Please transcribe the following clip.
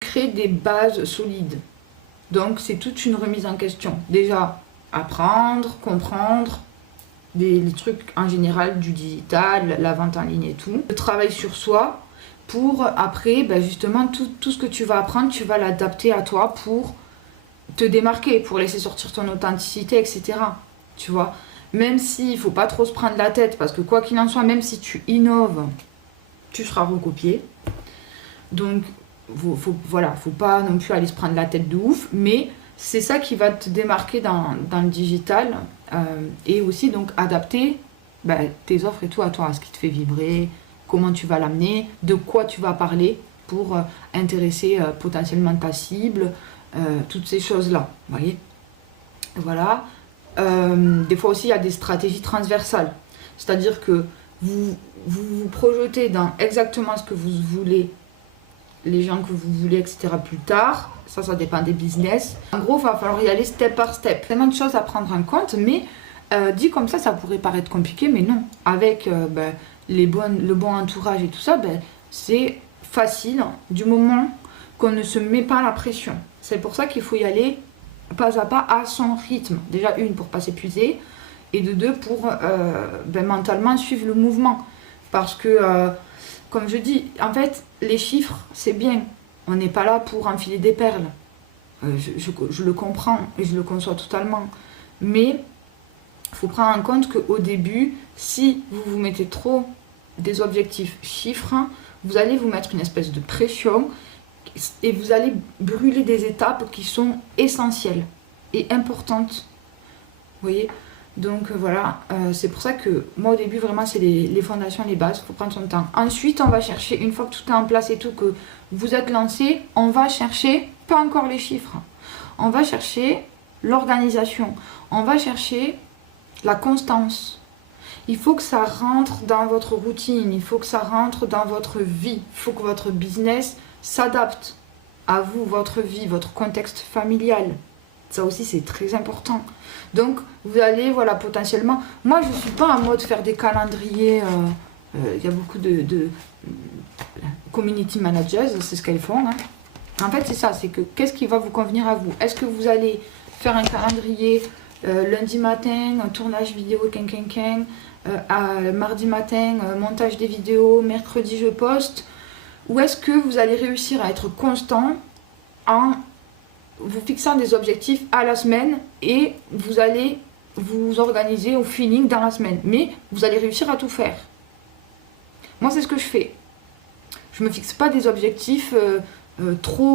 Créer des bases solides. Donc c'est toute une remise en question. Déjà, apprendre, comprendre les trucs en général du digital, la vente en ligne et tout. Le travail sur soi pour après, ben justement, tout ce que tu vas apprendre, tu vas l'adapter à toi pour te démarquer, pour laisser sortir ton authenticité, etc. Tu vois, même s'il ne faut pas trop se prendre la tête, parce que quoi qu'il en soit, même si tu innoves, tu seras recopié. Donc, voilà, faut pas non plus aller se prendre la tête de ouf, mais c'est ça qui va te démarquer dans le digital et aussi donc adapter tes offres et tout à toi, à ce qui te fait vibrer, comment tu vas l'amener, de quoi tu vas parler pour intéresser potentiellement ta cible, toutes ces choses-là, vous voyez. Voilà. Des fois aussi, il y a des stratégies transversales, c'est-à-dire que vous projetez dans exactement ce que vous voulez, les gens que vous voulez, etc. plus tard. Ça dépend des business. En gros, il va falloir y aller step par step. Tellement de choses à prendre en compte, mais dit comme ça pourrait paraître compliqué, mais non. Avec le bon entourage et tout ça, c'est facile du moment qu'on ne se met pas la pression. C'est pour ça qu'il faut y aller pas à pas à son rythme. Déjà, une, pour pas s'épuiser, et de deux, pour mentalement suivre le mouvement. Parce que comme je dis, en fait, les chiffres, c'est bien. On n'est pas là pour enfiler des perles. Je le comprends et je le conçois totalement. Mais il faut prendre en compte qu'au début, si vous vous mettez trop des objectifs chiffres, vous allez vous mettre une espèce de pression et vous allez brûler des étapes qui sont essentielles et importantes. Vous voyez ? Donc voilà, c'est pour ça que moi au début vraiment c'est les fondations, les bases, il faut prendre son temps. Ensuite on va chercher, une fois que tout est en place et tout, que vous êtes lancé, on va chercher, pas encore les chiffres, on va chercher l'organisation, on va chercher la constance. Il faut que ça rentre dans votre routine, il faut que ça rentre dans votre vie, il faut que votre business s'adapte à vous, votre vie, votre contexte familial. Ça aussi, c'est très important. Donc, vous allez, voilà, potentiellement... Moi, je ne suis pas en mode faire des calendriers. Il y a beaucoup de community managers, c'est ce qu'elles font. Hein. En fait, c'est ça, c'est que qu'est-ce qui va vous convenir à vous? Est-ce que vous allez faire un calendrier lundi matin, un tournage vidéo, mardi matin, montage des vidéos, mercredi, je poste? Ou est-ce que vous allez réussir à être constant en vous fixant des objectifs à la semaine et vous allez vous organiser au feeling dans la semaine, mais vous allez réussir à tout faire. Moi, c'est ce que je fais. Je me fixe pas des objectifs trop